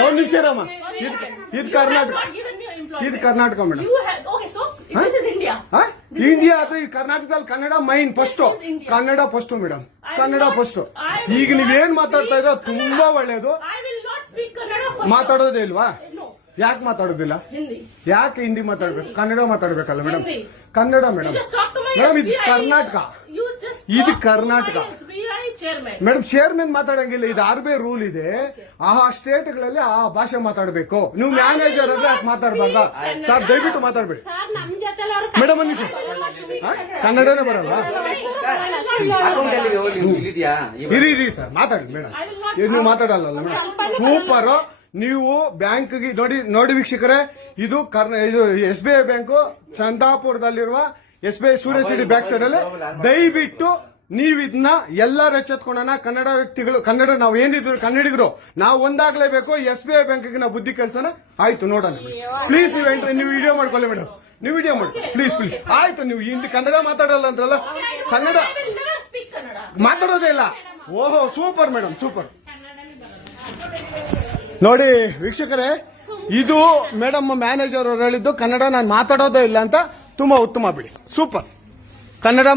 ಒಂದು ನಿಮಿಷ ಇರಮ್ಮ. ಇದು ಕರ್ನಾಟಕ, ಇದು ಕರ್ನಾಟಕ ಮೇಡಮ್. ಇಂಡಿಯಾ ಆದ್ರೆ ಈ ಕರ್ನಾಟಕದಲ್ಲಿ Kannada main first, Kannada first madam, Kannada first. ಈಗ ನೀವೇನ್ ಮಾತಾಡ್ತಾ ಇರೋ ತುಂಬಾ ಒಳ್ಳೇದು. ಮಾತಾಡೋದೇ ಇಲ್ವಾ? ಯಾಕೆ ಮಾತಾಡೋದಿಲ್ಲ? ಯಾಕೆ ಹಿಂದಿ ಮಾತಾಡ್ಬೇಕು? ಕನ್ನಡ ಮಾತಾಡ್ಬೇಕಲ್ಲ ಮೇಡಮ್? ಕನ್ನಡ ಮೇಡಮ್. ಮೇಡಮ್ ಇದು ಕರ್ನಾಟಕ, ಇದು ಕರ್ನಾಟಕ ಮೇಡಮ್. ಚೇರ್ಮನ್ ಮಾತಾಡಂಗಿಲ್ಲ, ಇದು RBI ರೂಲ್ ಇದೆ. ಆ ಸ್ಟೇಟ್ಗಳಲ್ಲಿ ಆ ಭಾಷೆ ಮಾತಾಡಬೇಕು. ನೀವು ಮ್ಯಾನೇಜರ್ ಆದ್ರೆ ಯಾಕೆ ಮಾತಾಡಬಾರ್ದ ಸರ್? ದಯವಿಟ್ಟು ಮಾತಾಡ್ಬೇಡಿ ಮೇಡಮ್. ಒಂದು ನಿಮಿಷ, ಕನ್ನಡನೇ ಬರಲ್ಲ? ಇರಿ ಸರ್, ಮಾತಾಡಿ ಮೇಡಮ್. ನೀವು ಮಾತಾಡಲ್ಲ ಮೇಡಮ್? ಸೂಪರ್. ನೀವು ಬ್ಯಾಂಕ್ಗೆ ನೋಡಿ ವೀಕ್ಷಕರೇ, ಇದು SBI ಬ್ಯಾಂಕು ಚಂದಾಪುರದಲ್ಲಿರುವ SBI ಸೂರ್ಯ ಸಿಟಿ ಬ್ಯಾಕ್ ಸೈಡ್ ಅಲ್ಲಿ. ದಯವಿಟ್ಟು ನೀವು ಇದನ್ನ ಎಲ್ಲರೂ ಎಚ್ಚೆತ್ಕೊಳ್ಳೋಣ. ಕನ್ನಡ ವ್ಯಕ್ತಿಗಳು, ಕನ್ನಡ ನಾವು ಏನಿದ್ರು ಕನ್ನಡಿಗರು, ನಾವು ಒಂದಾಗ್ಲೇಬೇಕು. SBI ಬ್ಯಾಂಕ್ಗೆ ನಾವು ಬುದ್ಧಿ ಕಲ್ಸೋಣ. ಆಯ್ತು, ನೋಡೋಣ ಪ್ಲೀಸ್. ನೀವು ವಿಡಿಯೋ ಮಾಡ್ಕೊಳ್ಳಿ ಮೇಡಮ್, ನೀವು ವಿಡಿಯೋ ಮಾಡಿ ಪ್ಲೀಸ್ ಪ್ಲೀಸ್. ಆಯ್ತು, ನೀವು ಹಿಂದಿ ಕನ್ನಡ ಮಾತಾಡಲ್ಲ ಅಂದ್ರಲ್ಲ? ಕನ್ನಡ ಮಾತಾಡೋದೇ ಇಲ್ಲ. ಓಹೋ, ಸೂಪರ್ ಮೇಡಮ್, ಸೂಪರ್. ನೋಡಿ ವೀಕ್ಷಕರೇ, ಇದು ಮೇಡಮ್ ಮ್ಯಾನೇಜರ್ ಅವರು ಹೇಳಿದ್ದು ಕನ್ನಡ ನಾನು ಮಾತಾಡೋದೇ ಇಲ್ಲ ಅಂತ. ತುಂಬಾ ಉತ್ತಮ ಬಿಡಿ, ಸೂಪರ್. ಕನ್ನಡ